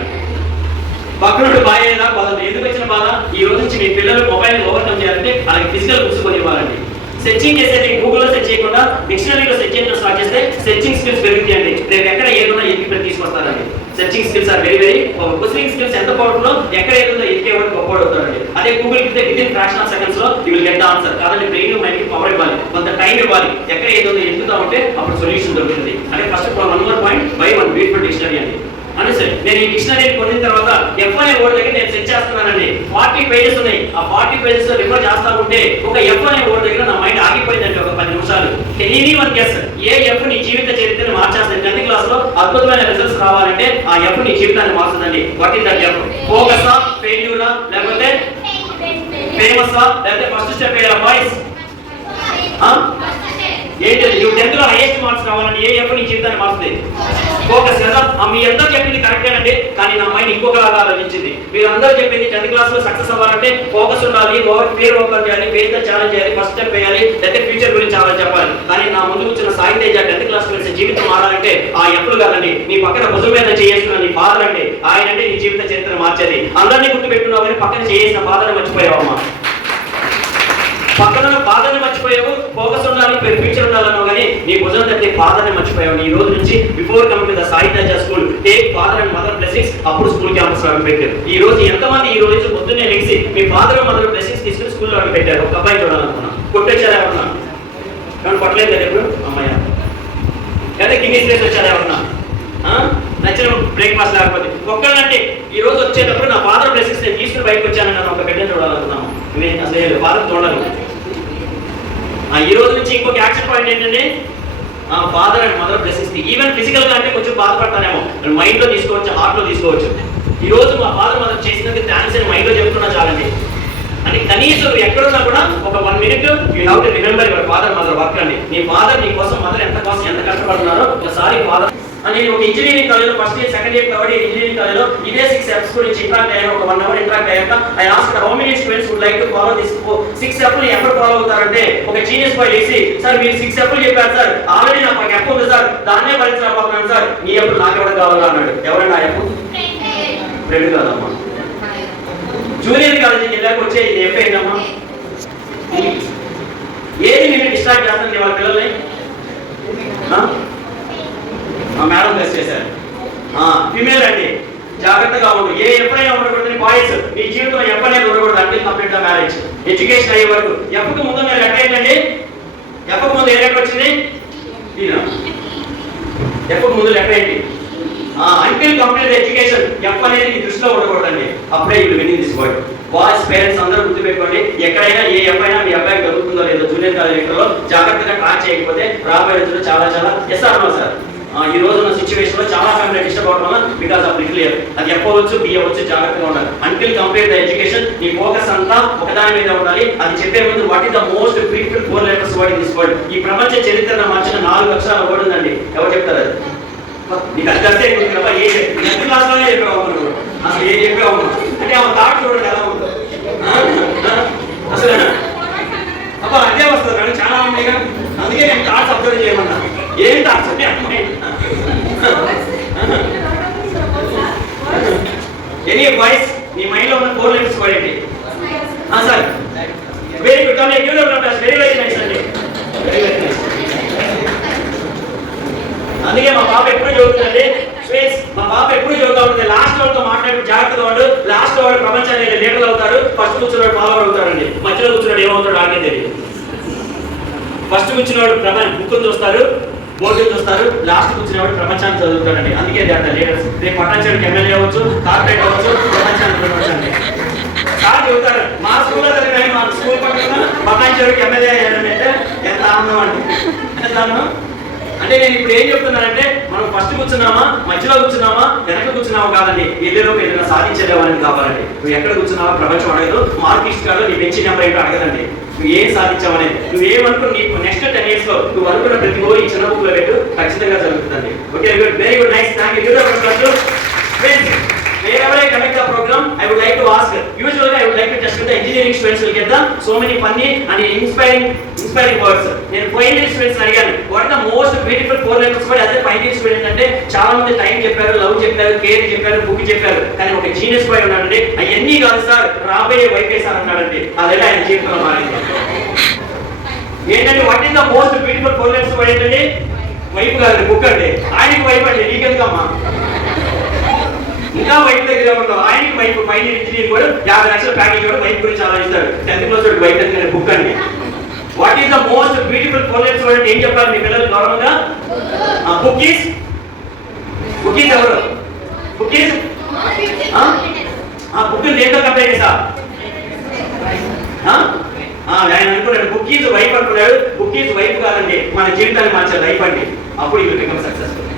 పక్కనుండి బాయ్ అయినా వదలదు. ఎందుకు వచ్చిన బాధ? ఈ రోజు నుంచి మీ పిల్లలు మొబైల్ ఓవర్కమ్ చేయాలంటే వాళ్ళకి ఫిజికల్ బుక్స్ కొని ఇవ్వాలండి. సెర్చింగ్ చేసేది గూగుల్లో సెర్చ్ చేయకుండా డిక్షనరీలో సెర్చ్ చేయడం స్టార్ట్ చేస్తే సెర్చింగ్ స్కిల్స్ పెరుగుతాయండి. రేపు ఎక్కడ ఏదున్నా ఎత్తి తీసుకొస్తారండి. Searching skills are very very questioning skills ఎంత పవర్ఫుల్, ఎక్కడ ఏదుందో ఎత్తికే వరకు గొప్పవాడు అవుతారండి. అదే గూగుల్ కి with in fraction of seconds లో you will get the answer. కాదండి, బ్రెయిన్ మైండ్ కి పవర్ ఇవ్వాలి, కొంత టైం ఇవ్వాలి. ఎక్కడ ఏదో ఎత్తుతా ఉంటే అప్పుడు సొల్యూషన్ దొరుకుతుంది. అంటే first of all 1 more point by 1 beautiful dictionary అండి. అంటే సార్ నేను ఈ డిక్షనరీ కొట్టిన తర్వాత ఎఫ్ అనే వర్డ్ దగ్గర నేను సెర్చ్ చేస్తున్నానండి. 40 పేజెస్ ఉన్నాయి. ఆ 40 పేజెస్ లో రిఫర్ చేస్తా ఉంటే ఒక ఎఫ్ అనే వర్డ్ దగ్గర నా మైండ్ ఆగిపోయిందండి ఒక 10 నిమిషాలు. Any one guess A F నీ జీవిత చరిత్రను మార్చేస్తుంది. 10th క్లాస్ లో అద్భుతమైన రిజల్ట్స్ రావాలంటే ఆ ఎఫ్ నీ జీవితాన్ని మార్చుతుందండి. What is that F? ఫోకసా, ఫెయిల్యూరా, లేకపోతే ఫేమసా, లేకపోతే ఫస్ట్ స్టెప్ ఏ వాయిస్? ఏంటి? నువ్వు 10th లో హైయెస్ట్ మార్క్స్ రావాలంటే ఏ ఎఫ్ నీ జీవితాన్ని మారుతుంది? ఫోకస్ కదా. మీ అందరూ చెప్పింది కరెక్టేనండి, కానీ నా మైండ్ ఇంకొకలాగా ఆలోచించింది. మీరు అందరూ చెప్పింది 10th క్లాస్ లో సక్సెస్ అవ్వాలంటే ఫోకస్ ఉండాలి, క్లియర్ ఓపెన్ చేయాలి, ఫేస్ ద ఛాలెంజ్ చేయాలి, ఫస్ట్ స్టెప్ వేయాలి, లేకపోతే ఫ్యూచర్ గురించి చాలా చెప్పాలి. కానీ నా ముందు వచ్చిన సాయి తేజ 10th క్లాస్ లో జీవితం మారాలంటే ఆ ఎఫ్లు కాదండి, నీ పక్కన భుజం మీద చేసుకున్న నీ ఫాదర్ అండి. ఆయన అంటే నీ జీవిత చరిత్ర మార్చేది. అందరినీ గుర్తుపెట్టుకున్నావు కానీ పక్కన చేసిన ఫాదర్ని మర్చిపోయావమ్మా. పక్కన ఫాదర్ని మర్చిపోయావు. ఫోకస్ ఉండాలి, ఫ్యూచర్ ఉండాలన్నావు కానీ నీ భుజం తట్టి ఫాదర్ని మర్చిపోయావు. ఈ రోజు నుంచి before coming to the Sai Teja school take father and mother blessings. అప్పుడు స్కూల్ క్యాంపస్ లో పెట్టారు. ఈ రోజు ఎంతమంది ఈ రోజు పొద్దున్నే లెగిసి మీ ఫాదర్ మదర్ బ్లెస్సింగ్స్ తీసుకుని స్కూల్లో పెట్టారు? ఒక అబ్బాయి చూడాలనుకున్నా, కొట్టొచ్చారా ఎవరన్నా? కానీ కొట్టలేదు కదా ఎప్పుడు అమ్మాయ? లేదా కింగ్ ప్లేస్ వచ్చారా ఎవరన్నా? నచ్చిన బ్రేక్ఫాస్ట్ లేకపోతే ఒక్కడంటే ఈ రోజు వచ్చేటప్పుడు నా ఫాదర్ బ్లెస్సింగ్స్ నేను తీసుకుని బయటకు వచ్చానని నన్ను ఒక బిడ్డను చూడాలనుకున్నాము. అసలు ఫాదర్ చూడాలి. ఈ రోజు నుంచి ఇంకొక యాక్షన్ పాయింట్ ఏంటంటే father and mother blessings. Even physical గా అంటే కొంచెం బాధపడతానేమో, మైండ్ లో తీసుకోవచ్చు, హార్ట్ లో తీసుకోవచ్చు. ఈ రోజు మా ఫాదర్ మదర్ చేసినందుకు థ్యాంక్స్ అని మైండ్ లో చెప్తున్నా చాలండి. అంటే కనీసం ఎక్కడున్నా కూడా ఒక 1 minute you have to remember your father mother work అండి. నీ ఫాదర్ నీ కోసం మదర్ ఎంత కష్టపడుతున్నారో ఒకసారి ఫాదర్. నేను ఒక engineering college first year, second year, third year engineering college లో ఇదే 6 steps గురించి ఇంట్రాక్ట్ అయ్యాను. ఒక 1 hour ఇంట్రాక్ట్ అయ్యాక I asked how many students would like to follow this 6 steps ఎప్పుడు ఫాలో అవుతారంటే ఒక జీనియస్ బాయ్ లేసి, సార్ మీరు 6 steps చెప్పారు సార్, ఆల్రెడీ నాకు ఒక ఎఫ్ ఉంది సార్, దాన్నే భరించలేకపోతున్నాను సార్, మీ ఎప్పుడు నాకు ఎవరు కావాలా అన్నాడు. ఎవరన్నా ఎఫ్? ఫ్రెండ్ కాదమ్మా. జూనియర్ కాలేజీకి వెళ్ళాక వచ్చే ఎఫ్ ఏంటమ్మా? ఏది నేను డిస్ట్రాక్ట్ చేస్తాను వాళ్ళ పిల్లల్ని? మేడం టెస్ట్ చేశారు. ఫిమేల్ అండి, జాగ్రత్తగా ఉండు. ఏ ఎప్పుడైనా ఉండకూడదు. బాయ్స్ మీ జీవితంలో ఎప్పుడైనా ఉండకూడదు అంటే కంప్లీట్ గా మ్యారేజ్, ఎడ్యుకేషన్ అయ్యే వరకు. ఎప్పటికి ముందు మీరు లెక్క ఏంటండి? ఎప్పటికి ముందు ఏ లెక్క వచ్చింది? ఎప్పటికి ముందు లెక్క ఏంటి? అంటిల్ కంప్లీట్ ఎడ్యుకేషన్ ఎఫ్ అనేది మీ దృష్టిలో ఉండకూడదండి. అప్పుడే ఇప్పుడు winning this word. Boys parents అందరూ గుర్తుపెట్టుకోండి. ఎక్కడైనా ఏ ఎఫ్ అయినా మీ అబ్బాయికి దొరుకుతుందో లేదో జూనియర్ కాలేజీలో జాగ్రత్తగా ట్రాక్ చేయకపోతే రాబోయే రోజుల్లో చాలా ఎస్ అన్నా సార్. ఈ రోజు ఉన్న సిచ్యువేషన్ లో చాలా ఫ్యామిలీ డిస్టర్బ్ అవడం వల్ల బికాస్ ఆఫ్ క్లియర్ అది చెప్పవచ్చు, బి అవ్వచ్చు, జాగ్రత్తగా ఉండాలి. అంటిల్ కంప్లీట్ ద ఎడ్యుకేషన్ నీ ఫోకస్ అంతా ఒకదాని మీద ఉండాలి. అది చెప్పే ముందు what is the most beautiful 4 letters word in this world? ఈ ప్రపంచ చరిత్రను మార్చిన 4 అక్షరాల వర్డ్ ఉందండి. ఎవరు చెప్తారు అది? నీకు అది కస్తే ఏ 10th క్లాస్ లోనే చెప్పావు అసలు ఏం చెప్పావు అంటే ఆ థాట్ చూడండి ఎలా ఉందో అసలు. అబ్బా అదే వస్తుంది మేడం, చాలా ఉన్నాయిగా. అందుకే నేను థాట్స్ అబ్జర్వ్ చేయమన్నా. ఏం థాట్స్ అంటే అమ్మాయి ఎనీ వాయిస్ నీ మైండ్ లో ఉన్న 4 letters వర్డ్ ఏంటి? Sir very good. Very very nice అండి, వెరీ వెరీ నైస్. అందుకే మా పాప ఎప్పుడు చదువుతుందండి స్పేస్. మా పాప ఎప్పుడు చదువుతా ఉంటుంది. లాస్ట్ వాళ్ళతో మాట్లాడి జాగ్రత్తగా వాడు. లాస్ట్ వాడు ప్రపంచానికి లీడర్లు అవుతారు, ఫస్ట్ కూర్చున్నాడు ఫాలోవర్ అవుతారండి. మధ్యలో కూర్చున్నాడు ఏమవుతాడు ఆగే తెలియదు. ఫస్ట్ కూర్చున్నవాడు బుక్కులు చూస్తారు, బోర్డులు చూస్తారు, లాస్ట్ కూర్చునేవాడు ప్రపంచాన్ని చదువుతాడండి. అందుకే లీడర్స్. రేపు పట్టాంచాడికి ఎమ్మెల్యే అవ్వచ్చు, కార్పొరేట్ అవ్వచ్చు, ప్రపంచాన్ని సార్ చెబుతారు. మా స్కూల్లో జరిగిన మా స్కూల్ పక్కన పట్టాంచాడికి ఎమ్మెల్యే అయ్యాడంటే ఎంత ఆనందం అండి. అంటే నేను ఇప్పుడు ఏం చెప్తున్నానంటే మనం ఫస్ట్ కూర్చున్నామా, మధ్యలో కూర్చున్నామా, వెనక కూర్చున్నామా కాదండి. ఎల్లులోకి ఏదైనా సాధించేదేవాలని కావాలండి. నువ్వు ఎక్కడ కూర్చున్నావా ప్రపంచం అడగదు. మార్కిస్ట్ కాదు నీ బెంచ్ నెంబర్ ఏంటో అడగదండి. నువ్వు ఏం సాధించావనేది, నువ్వు ఏమనుకుని నీకు నెక్స్ట్ 10 years లో నువ్వు అనుకున్న ప్రతి గోల్ ఈ చిన్న బుక్ లో పెట్టు, ఖచ్చితంగా జరుగుతుందండి. Okay, good, very good, nice, thank you. Wherever I conduct the program, I would like to ask, usually I would like to test to the engineering students will get the so many funny and inspiring words. నేను final year students అడిగాను what the most beautiful 4 letters word. అదే final year student అంటే చాలా మంది time చెప్పారు, love చెప్పారు, care చెప్పారు, book చెప్పారు, కానీ ఒక జీనియస్ బాయ్ ఉన్నాడండి. అవన్నీ కాదు సార్, రాబోయే వైఫే సార్ అన్నాడండి. అదే ఆయన జీవితంలో మారింది. ఏంటంటే what is the most beautiful 4 letters word ఏంటంటే వైఫ్ కాదండి, బుక్ అండి. ఆయనకి వైఫ్ అండి, నీకెందుకమ్మా ఇంకా వైఫ్ దగ్గర ఉండవు. ఆయనకి వైఫ్ ఫైనల్ ఇంజనీర్ కూడా 50 లక్షల ప్యాకేజ్ కూడా వైఫ్ గురించి ఆలోచిస్తాడు. 10th క్లాస్ వైఫ్ దగ్గర బుక్ అండి. What is the most beautiful 4 letters word ఏం చెప్పాలి మీ పిల్లలు గౌరవంగా? బుక్ ఈస్ ఎవరు? బుక్ ఈస్ బుక్ దేంతో కంపేర్ చేసా? ఆయన అనుకున్నాడు బుక్ ఈజ్ వైఫ్ అనుకున్నాడు. బుక్ ఈజ్ వైఫ్ కాదండి, మన జీవితాన్ని మార్చే లైఫ్ అండి. అప్పుడు యూ బికమ్ సక్సెస్ఫుల్.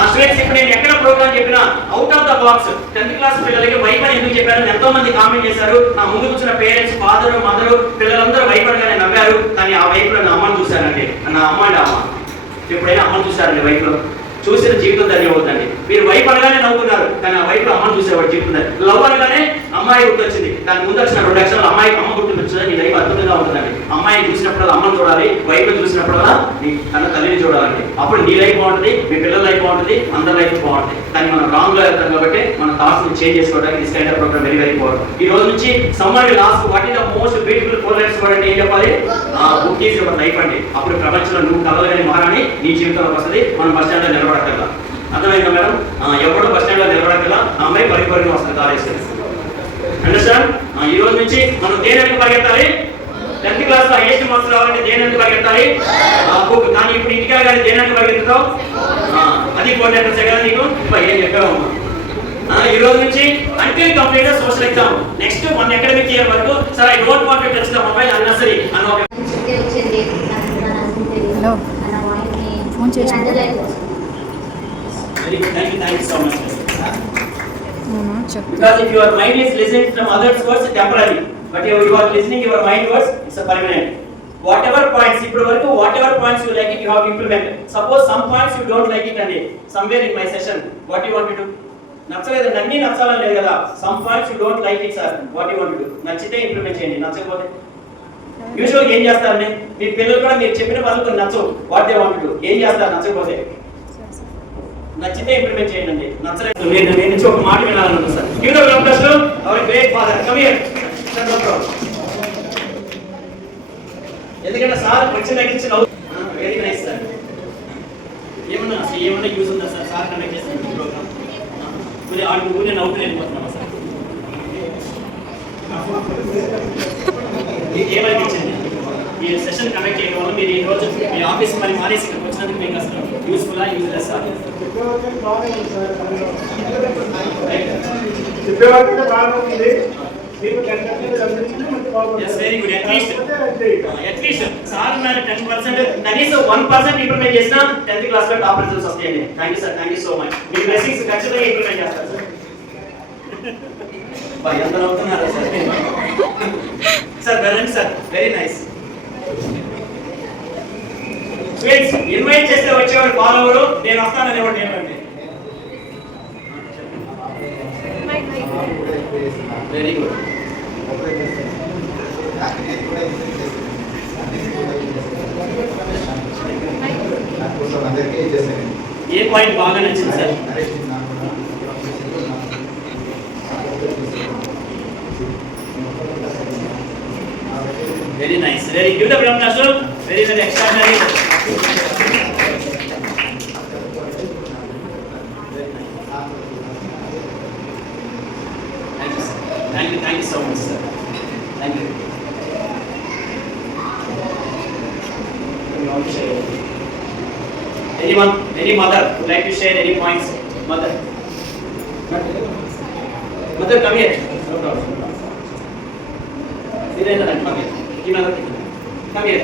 ఆ స్టూడెంట్స్ ఇప్పుడు నేను ఎక్కడ ప్రోగ్రామ్ చెప్పినా out of the box 10th class పిల్లలకి వైఫ్ అని ఎందుకు చెప్పారు ఎంతో మంది కామెంట్ చేశారు. నా ముందు కూర్చున్న పేరెంట్స్, ఫాదర్, మదర్, పిల్లలందరూ వైఫ్ అనగానే నవ్వారు. కానీ ఆ వైఫ్ లో నా అమ్మని చూశానండి. నా అమ్మ అండి అమ్మ. ఎప్పుడైనా అమ్మని చూశారండి వైఫ్ లో? చూసిన జీవితం ధన్యమవుతుందండి. మీరు వైఫ్ అనగానే నవ్వుకున్నారు, కానీ ఆ వైఫ్ లో అమ్మని చూసేవాడు జీవితం. లవ్ అనగానే అమ్మాయి గుర్తొచ్చింది, దాని ముందు వచ్చిన 2 అక్షరాలు అమ్మాయి అమ్మ గుర్తుకొచ్చింది. నీ లైఫ్ అద్భుతంగా ఉంటుందండి. అమ్మాయిని చూసినప్పుడు అమ్మని చూడాలి, వైఫ్ చూసినప్పుడల్లా నీ కన్న తల్లిని చూడాలండి. అప్పుడు నీ లైఫ్ బాగుంటుంది, మీ పిల్లల లైఫ్ బాగుంటుంది, అందరి లైఫ్ బాగుంటుంది. కానీ మనం రాంగ్ లో వెళ్తాం కాబట్టి మన థాట్స్ ని చేంజ్ చేసుకోవడానికి this kind of programme very very important. ఈ రోజు నుంచి summer last what is the most beautiful 4 letters word అంటే ఏం చెప్పాలి? బుక్ ఈజ్ యువర్ లైఫ్ అండి. అప్పుడు ప్రపంచంలో నువ్వు కలవలేని మహారాణి నీ జీవితంలోకి వస్తుంది. మనం బస్ స్టాండ్ లో నిలబడక్కర్లా. అర్థమైందా మేడం? ఎవడో బస్ స్టాండ్ లో నిలబడక్కర్లా, అమ్మాయి పరిపరిగా వస్తుంది కాలేజ్. అండర్స్టాండ్? ఈ రోజు నుంచి మనం దేనికి పరిగెత్తాలి? 10th క్లాస్ లో హైయెస్ట్ మార్క్స్ రావాలంటే దేనికి పరిగెత్తాలి? బుక్. కానీ ఇప్పుడు ఇంటికా కానీ దేనికి పరిగెత్తుతావు? అది 4 లెటర్స్ కదా నీకు. ఏం చెప్పావమ్మా? ఈ రోజు నుంచి until complete social exam next 1 academic year వరకు sir I don't want to touch the mobile అన్నసరీ అని ఒక హలో ఫోన్ చేసి thank you so much. చెప్పు. Because if your mind is listening from others words temporary, but if you are listening your mind words it's a permanent. Whatever points ఇప్పుడు వరకు whatever points you like it you have to implement. Suppose some points you don't like it and somewhere in my session what you want to do? నచ్చలేదు, అన్ని నచ్చాలని లేదు కదా. some points you don't like it sir, what you want to do? నచ్చితే implement చేయండి, నచ్చకపోతే యూజువల్గా ఏం చేస్తారండి మీ పిల్లలు కూడా మీరు చెప్పిన పద్ధతులు నచ్చవు. What they want to do ఏం చేస్తారు? నచ్చకపోతే నచ్చితే ఇంప్లిమెంట్ చేయండి. నచ్చలేదు నేను నుంచి ఒక మాట వినాలనుకుంటున్నాను sir. Give the blood to our great father. Come here sir. No problem. ఎందుకంటే సార్ వచ్చిన దగ్గర నుంచి నవ్వు వెరీ నైస్ సార్. ఏమన్నా యూజ్ ఉందా సార్? సార్ కండక్ట్ చేస్తాను ప్రోగ్రామ్. ఊరే నవ్వుతూ వెళ్ళిపోతున్నామా సార్? ఏమనిపించింది ఈ సెషన్ కండక్ట్ చేయడం వల్ల? మీరు ఈ రోజు మీ ఆఫీస్ మరి మానేసి ఇక్కడికి వచ్చినందుకు మీకు అసలు యూస్ఫుల్లా useless sir? Yes, very good. At least sir ఉన్నారు 10%, కనీసం 1% ఇంప్రూవ్మెంట్ చేసినా 10th క్లాస్ లో టాప్ రిజల్ట్స్ వస్తాయండి. Thank you sir, thank you so much. మీ బ్లెస్సింగ్స్ ఖచ్చితంగా ఇంప్రూవ్మెంట్ చేస్తారు సార్. ఎంత అవుతున్నారా sir? Sir very sir, very nice. Students invite చేస్తే వచ్చేవాడు ఫాలోవరు, నేను వస్తాననేవాడు నేనండి. Very good. ఏ పాయింట్ బాగా నచ్చింది sir? Very nice. Very give the బ్రహ్మనాసు. Very very extraordinary. Thank you so much sir. Thank you. Anyone, any mother would like to share any points? Mother, come here. No problem. Come here.